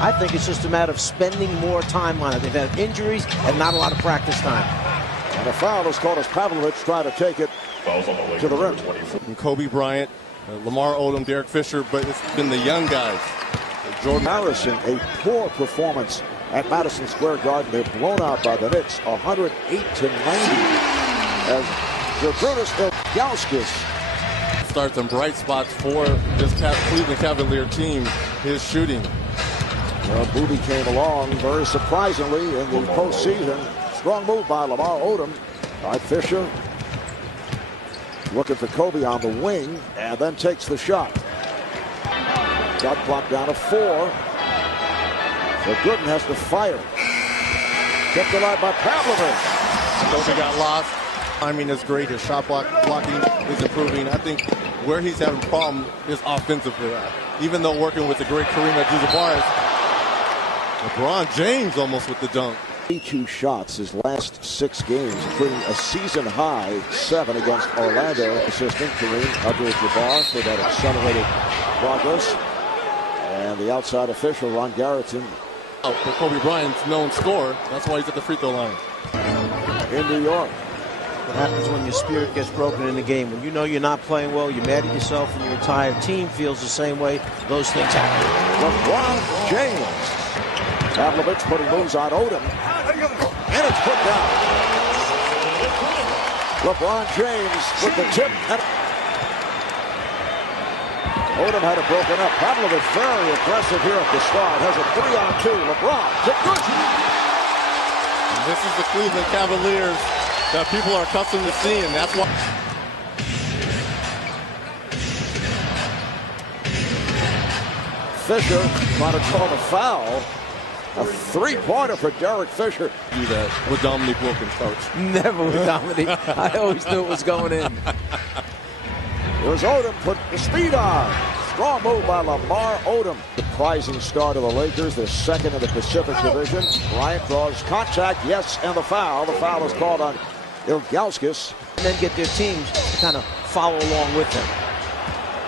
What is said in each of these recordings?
I think it's just a matter of spending more time on it. They've had injuries and not a lot of practice time. And a foul is called as Pavlovich trying to take it to the rim. And Kobe Bryant, Lamar Odom, Derek Fisher, but it's been the young guys. Jordan Harrison, a poor performance at Madison Square Garden. They're blown out by the Knicks, 108-90. As Zydrunas Ilgauskas starts some bright spots for this Cleveland Cavalier team. His shooting. Well, Booty came along very surprisingly in the postseason. Strong move by Lamar Odom. By Fisher. Looking for Kobe on the wing and then takes the shot. Shot clock down to 4. So Gooden has to fire. Kept alive by Pavlovich. Kobe got lost. I mean, it's great. His shot blocking is improving. I think where he's having a problem is offensively. Even though working with the great Kareem Abdul-Jabbar, LeBron James almost with the dunk. 82 shots his last 6 games, including a season-high 7 against Orlando. Assistant Kareem Abdul-Jabbar for that accelerated progress. And the outside official, Ron Garrettson. For Kobe Bryant's known scorer, that's why he's at the free throw line. In New York. What happens when your spirit gets broken in the game? When you know you're not playing well, you're mad at yourself, and your entire team feels the same way. Those things happen. LeBron James. Pavlovich putting moves on Odom. And it's put down. LeBron James with the tip. Odom had it broken up. Pavlovich very aggressive here at the start. Has a 3-on-2. LeBron to Gucci. This is the Cleveland Cavaliers that people are accustomed to seeing. That's why. Fisher trying to call the foul. A 3-pointer for Derek Fisher. Do that with Dominique Wilkins, coach. Never with Dominique. I always knew it was going in. There's Odom, put the speed on. Strong move by Lamar Odom. Surprising start of the Lakers. They're second in the Pacific Division. Bryant draws contact, yes, and the foul. The foul is called on Ilgauskas. And then get their teams to kind of follow along with them.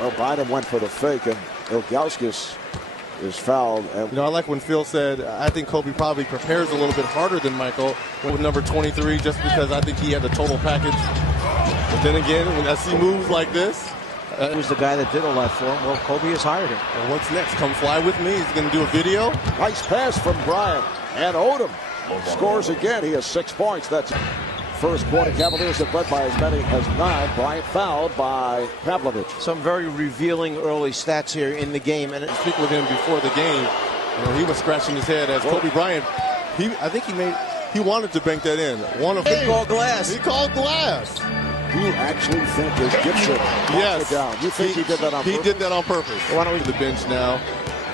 Well, Bynum went for the fake, and Ilgauskas is fouled. And I like when Phil said, I think Kobe probably prepares a little bit harder than Michael with number 23, just because I think he had the total package. But then again, when I see moves like this, he was the guy that did all that for him. Well, Kobe has hired him. And what's next? Come fly with me. He's going to do a video. Nice pass from Bryant. And Odom scores again. He has 6 points. That's first quarter. Cavaliers have led by as many as 9. Bryant fouled by Pavlovich. Some very revealing early stats here in the game. And speaking with him before the game, he was scratching his head as Kobe Bryant. I think he wanted to bank that in. He called glass. He called glass. Do you actually think that Gibson yes. it down? You think he did that on purpose? He did that on purpose. Why don't we the bench now?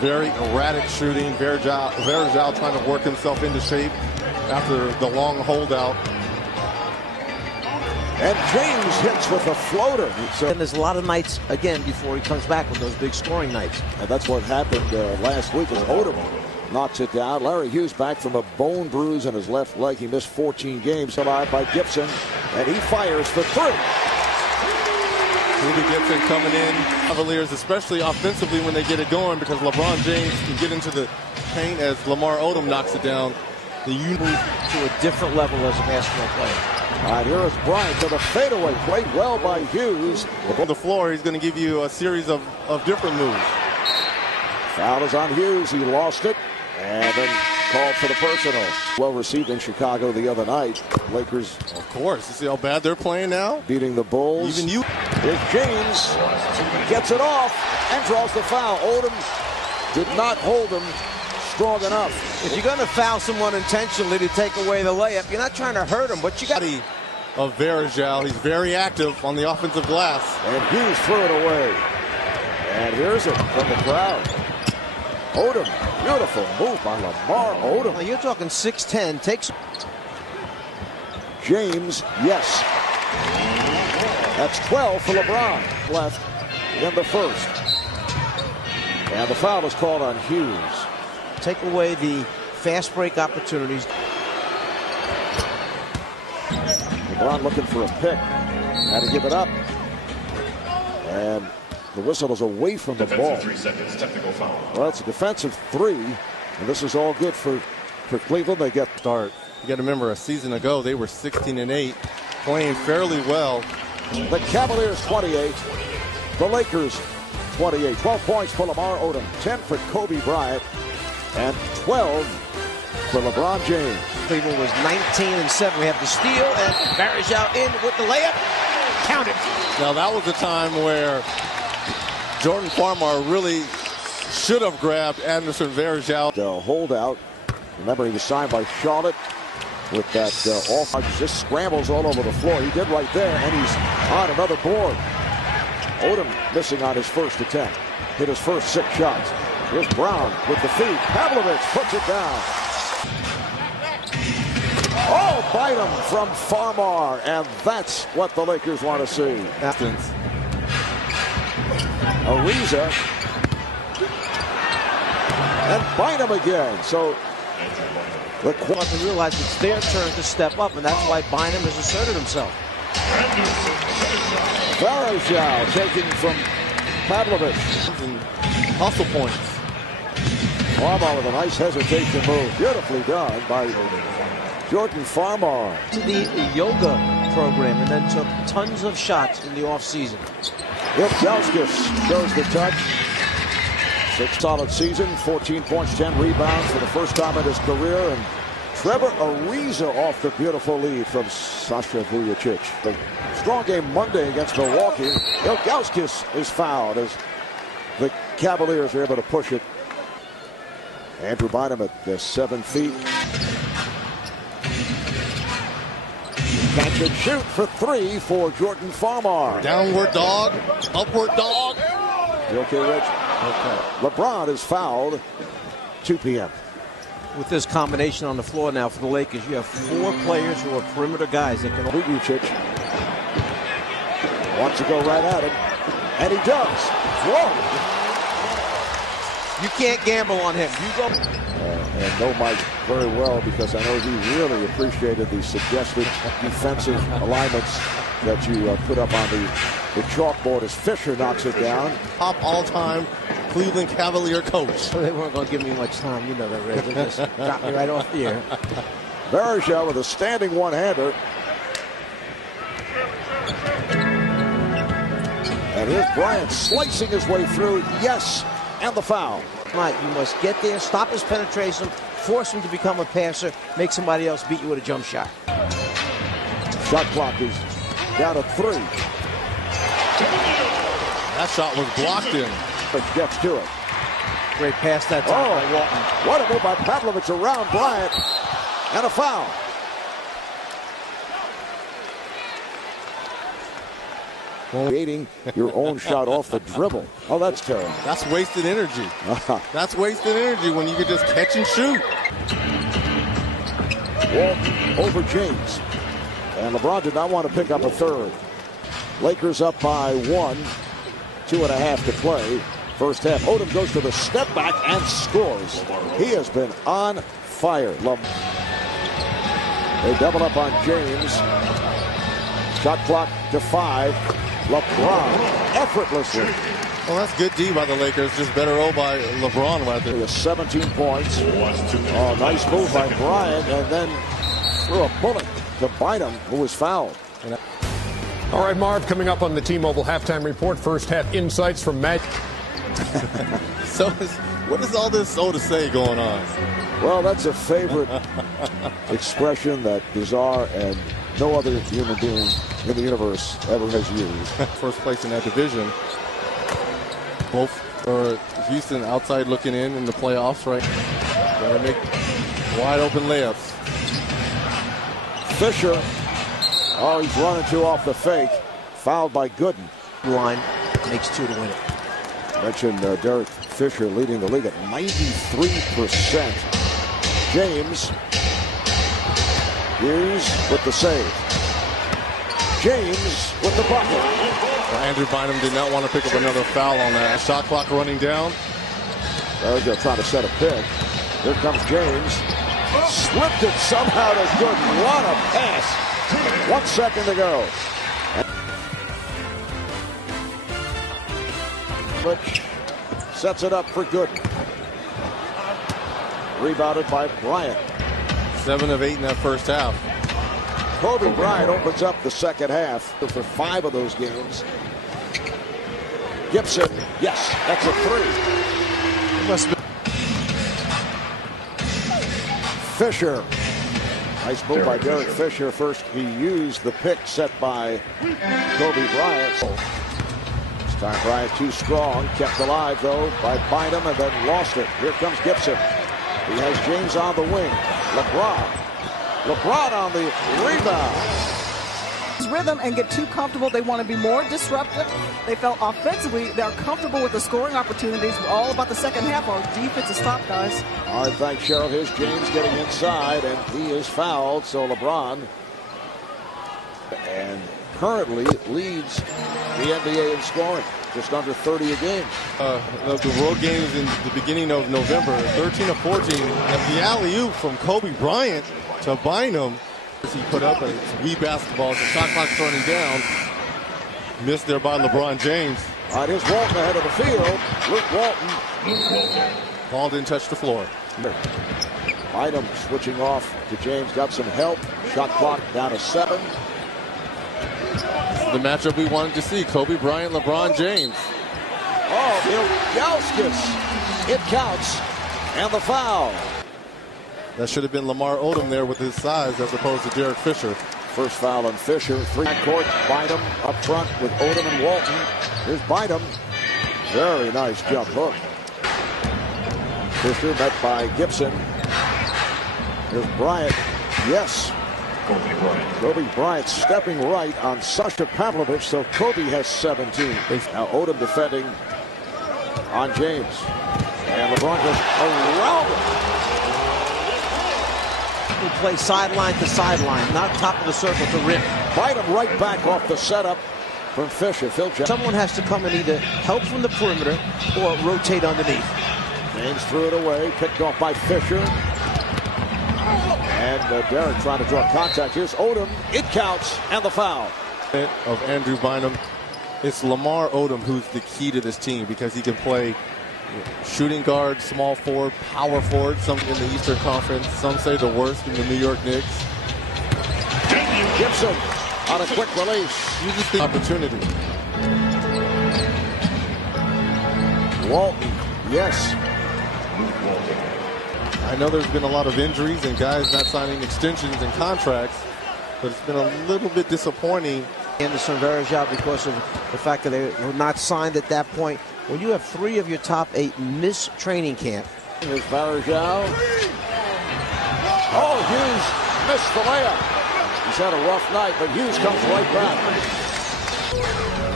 Very erratic shooting. Verjao trying to work himself into shape after the long holdout. And James hits with a floater. And there's a lot of nights, again, before he comes back with those big scoring nights. And that's what happened last week as Odom knocks it down. Larry Hughes back from a bone bruise in his left leg. He missed 14 games. Alive by Gibson, and he fires for 3. Rudy Gibson coming in. Cavaliers, especially offensively when they get it going, because LeBron James can get into the paint as Lamar Odom knocks it down. You move to a different level as a basketball player. All right, here is Bryant to the fadeaway. Played well by Hughes. On the floor, he's going to give you a series of different moves. Foul is on Hughes. He lost it. And then called for the personal. Well received in Chicago the other night. Lakers, of course. You see how bad they're playing now? Beating the Bulls. Even you. Here's James. Gets it off and draws the foul. Odom did not hold him strong enough. If you're going to foul someone intentionally to take away the layup, you're not trying to hurt him, but you got to. Of Verjao. He's very active on the offensive glass. And Hughes threw it away. And here's it from the crowd. Odom, beautiful move by Lamar Odom. Well, you're talking 6'10", takes. James, yes. That's 12 for LeBron left in the first. And the foul is called on Hughes. Take away the fast break opportunities. LeBron looking for a pick. Had to give it up. And the whistle is away from the ball. 3 seconds, technical foul. Well, it's a defensive 3. And this is all good for Cleveland. They get start. You got to remember, a season ago they were 16-8, playing fairly well. The Cavaliers 28, the Lakers 28. 12 points for Lamar Odom, 10 for Kobe Bryant, and 12 for LeBron James. Cleveland was 19-7. We have the steal, and Varejao in with the layup. Count it. Now that was a time where Jordan Farmar really should have grabbed Anderson Varejao. The holdout. Remember, he was signed by Charlotte with that just scrambles all over the floor. He did right there, and he's on another board. Odom missing on his first attempt. Hit his first 6 shots. Here's Brown with the feed. Pavlovich puts it down. Oh, bite him from Farmar, and that's what the Lakers want to see. Ariza. And bite him again. So the want to realize it's their turn to step up, and that's why Bynum has asserted himself. Varejao taking from Pavlovich. Hustle points. Farmar with a nice hesitation move. Beautifully done by Jordan Farmar. To the yoga program and then took tons of shots in the offseason. Ilgauskas shows the touch. 6 solid season, 14 points, 10 rebounds for the first time in his career. And Trevor Ariza off the beautiful lead from Sasha Vujacic. The strong game Monday against Milwaukee. Ilgauskas is fouled as the Cavaliers are able to push it. Andrew Bynum at the 7 feet. Catch and shoot for 3 for Jordan Farmar. Downward dog, upward dog. You okay, Rich? Okay. LeBron is fouled. 2 p.m. With this combination on the floor now for the Lakers, you have 4 players who are perimeter guys that can. Vujacic wants to go right at him, and he does. Whoa! You can't gamble on him. You go. And know Mike very well because I know he really appreciated the suggested defensive alignments that you put up on the chalkboard as Fisher knocks it down. Top all-time Cleveland Cavalier coach. They weren't going to give me much time. You know that, Red. They just got me right off the air. Varejao with a standing one-hander. And here's Bryant slicing his way through. Yes, and the foul. Right, you must get there, stop his penetration, force him to become a passer, make somebody else beat you with a jump shot. Shot clock is down to 3. That shot was blocked in. But gets to it. Great pass that time by Walton. What a move by Pavlovich around Bryant. And a foul. Creating your own shot off the dribble. Oh, that's terrible. That's wasted energy. That's wasted energy when you can just catch and shoot. Walton over James. And LeBron did not want to pick up a third. Lakers up by 1. 2.5 to play. First half. Odom goes to the step back and scores. He has been on fire. They double up on James. Shot clock to 5. LeBron effortlessly. Well, that's good D by the Lakers. Just better O by LeBron right there. 17 points. Oh, nice move by Bryant, and then threw a bullet to Bynum, who was fouled. All right, Marv, coming up on the T-Mobile halftime report, first half insights from Matt. So, what is all this so to say going on? Well, that's a favorite expression that Bizarre and no other human being in the universe ever has used. First place in that division. Both are Houston outside looking in the playoffs, right? Gotta make wide open layups. Fisher. Oh, he's running 2 off the fake. Fouled by Gooden. Line makes 2 to win it. Mentioned Derek Fisher leading the league at 93%. James Hughes with the save. James with the bucket. Andrew Bynum did not want to pick up another foul on that. Shot clock running down. They're trying to set a pick. Here comes James. Slipped it somehow to Gooden. What a pass. 1 second to go. Sets it up for Gooden. Rebounded by Bryant. 7 of 8 in that first half. Kobe Bryant opens up the second half for 5 of those games. Gibson, yes, that's a 3. Must be. Fisher. Nice move by Derek Fisher. First, he used the pick set by Kobe Bryant. This time, Bryant too strong. Kept alive, though, by Bynum and then lost it. Here comes Gibson. He has James on the wing. LeBron on the rebound. Rhythm and get too comfortable. They want to be more disruptive. They felt offensively they're comfortable with the scoring opportunities. All about the second half. Our defense is top, guys. All right, thanks, Cheryl. Here's James getting inside, and he is fouled. So LeBron and currently leads the NBA in scoring, just under 30 a game. The road games in the beginning of November, 13 of 14, and the alley-oop from Kobe Bryant to Bynum. He put up a wee basketball as the shot clock turning down. Missed there by LeBron James. All right, here's Walton ahead of the field. Luke Walton. Ball didn't touch the floor. Bynum switching off to James. Got some help. Shot clock down to 7. The matchup we wanted to see. Kobe Bryant, LeBron James. Oh, Ilgauskas. It counts. And the foul. That should have been Lamar Odom there with his size as opposed to Derek Fisher. First foul on Fisher. 3 court. Bynum up front with Odom and Walton. Here's Bynum. Very nice jump hook. Fisher met by Gibson. Here's Bryant. Yes. Kobe Bryant stepping right on Sasha Pavlovich, so Kobe has 17. Now Odom defending on James. And LeBron goes around him. Play sideline to sideline, not top of the circle to rim. Bynum right back off the setup from Fisher. Someone has to come and either help from the perimeter or rotate underneath. James threw it away, picked off by Fisher. And Derek trying to draw contact. Here's Odom. It counts, and the foul. Of Andrew Bynum. It's Lamar Odom who's the key to this team because he can play shooting guard, small forward, power forward, some in the Eastern Conference. Some say the worst in the New York Knicks. Gibson on a quick release. You just think opportunity. Walton, yes. I know there's been a lot of injuries and guys not signing extensions and contracts, but it's been a little bit disappointing. Anderson Varejao because of the fact that they were not signed at that point. When you have 3 of your top 8 miss training camp. Here's Varejao. Oh, Hughes missed the layup. He's had a rough night, but Hughes comes right back.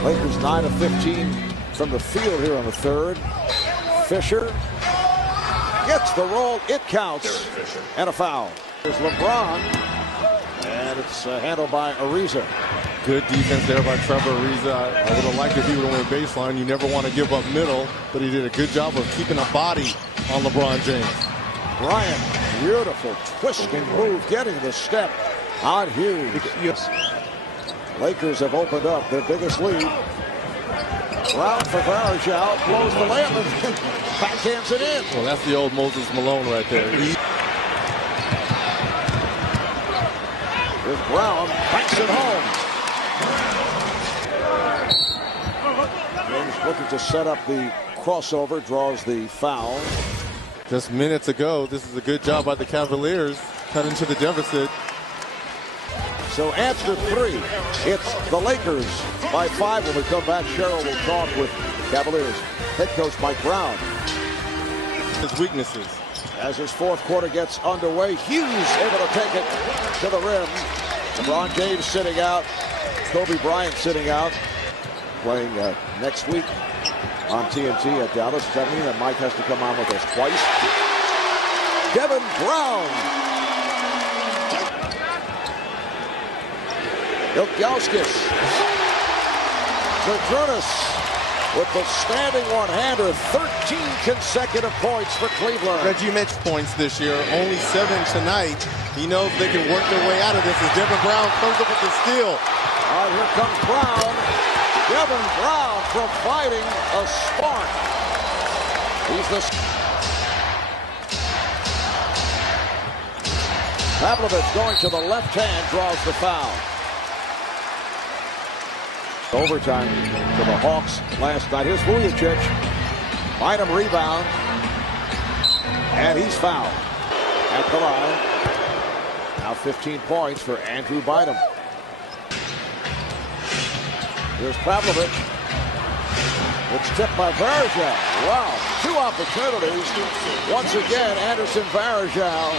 Lakers 9 of 15 from the field here on the third. Fisher gets the roll. It counts. And a foul. There's LeBron. And it's handled by Ariza. Good defense there by Trevor Ariza. I would have liked if he would have went baseline. You never want to give up middle, but he did a good job of keeping a body on LeBron James. Bryant, beautiful twisting move, getting the step on Hughes. Yes. Lakers have opened up their biggest lead. Brown for Varejao, blows the layup and backhands it in. Well, that's the old Moses Malone right there. Here's Brown, banks it home. James looking to set up the crossover, draws the foul. Just minutes ago, this is a good job by the Cavaliers, cut into the deficit. So after 3, it's the Lakers by 5. When we come back, Cheryl will talk with Cavaliers head coach Mike Brown. His weaknesses. As his fourth quarter gets underway, Hughes able to take it to the rim. LeBron James sitting out. Kobe Bryant sitting out. Playing next week on TNT at Dallas. Does that mean that Mike has to come on with us twice? Kevin Brown. Ilgauskas. Zydrunas with the standing one-hander. 13 consecutive points for Cleveland. Reggie mentioned points this year. Only 7 tonight. He knows they can work their way out of this as Devin Brown comes up with the steal. All right, here comes Brown. Devin Brown providing a spark. He's the Pavlovich going to the left hand, draws the foul. Overtime to the Hawks last night. Here's Vujacic. Bynum rebound. And he's fouled at the line. Now 15 points for Andrew Bynum. Here's Pavlovich. It's tipped by Varejao. Wow, 2 opportunities. Once again, Anderson Varejao.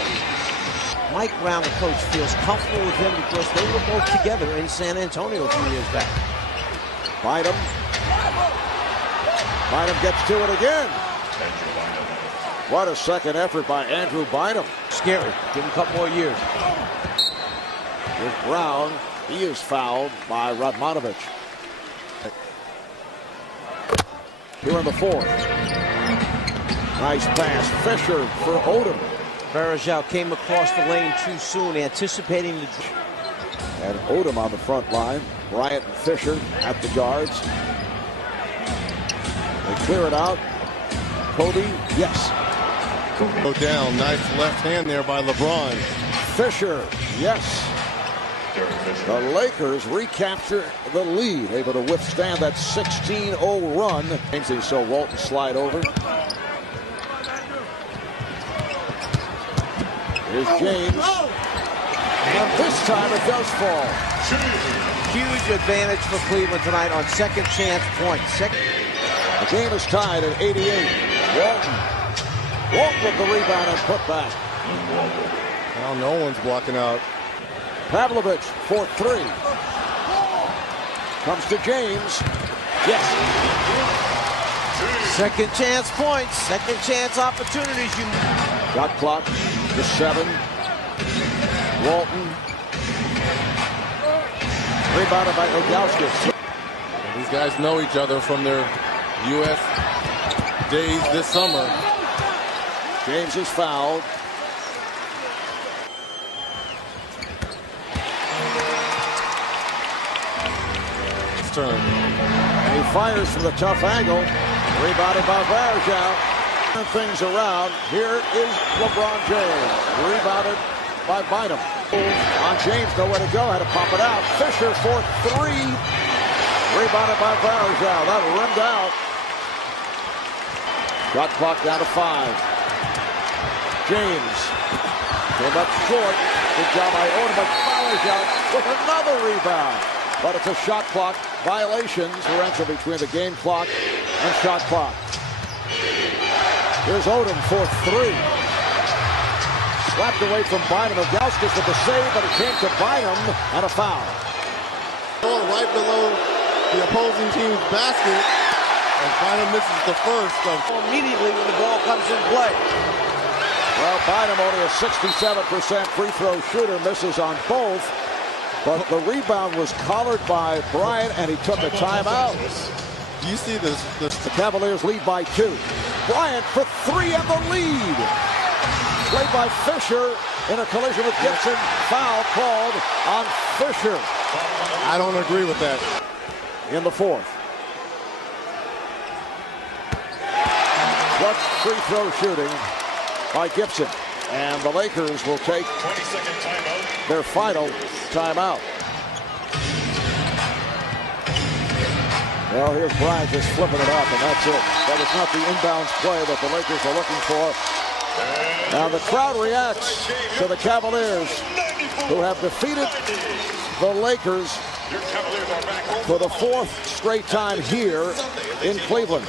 Mike Brown, the coach, feels comfortable with him because they were both together in San Antonio a few years back. Bynum. Bynum gets to it again. What a second effort by Andrew Bynum. Scary. Give him a couple more years. Here's Brown. He is fouled by Radmanovich. Here in the fourth. Nice pass. Fisher for Odom. Varejao came across the lane too soon, anticipating the... And Odom on the front line. Bryant and Fisher at the guards. They clear it out. Cody, yes. Go down. Nice left hand there by LeBron. Fisher, yes. The Lakers recapture the lead, able to withstand that 16-0 run. They saw Walton slide over. Here's James. And this time it does fall. Huge advantage for Cleveland tonight on second chance points. The game is tied at 88. Walton with the rebound and put back. Now no one's blocking out. Pavlovich for 3. Comes to James. Yes. Second chance points. Second chance opportunities. Shot clock to 7. Walton. Rebounded by Ilgauskas. These guys know each other from their U.S. days this summer. James is fouled. Turn. And he fires from the tough angle. Rebounded by Varejao. Turn things around. Here is LeBron James. Rebounded by Bynum. On James, nowhere to go. Had to pop it out. Fisher for 3. Rebounded by Varejao. That rimmed out. Shot clock down to 5. James came up short. Good job by Odom, but Varejao with another rebound. But it's a shot clock violation. Differential between the game clock and shot clock. Here's Odom for 3. Slapped away from Bynum. Ilgauskas with the save, but it came to Bynum and a foul. Right below the opposing team's basket, and Bynum misses the first. Immediately when the ball comes in play. Well, Bynum only a 67% free throw shooter, misses on both. But the rebound was collared by Bryant, and he took a timeout. You see this. The Cavaliers lead by 2. Bryant for 3 and the lead. Played by Fisher in a collision with Gibson. Foul called on Fisher. I don't agree with that. In the fourth. Clutch free throw shooting by Gibson. And the Lakers will take their final timeout. Well, here's Bryant just flipping it up, and that's it. But it's not the inbounds play that the Lakers are looking for. Now the crowd reacts to the Cavaliers, who have defeated the Lakers for the 4th straight time here in Cleveland.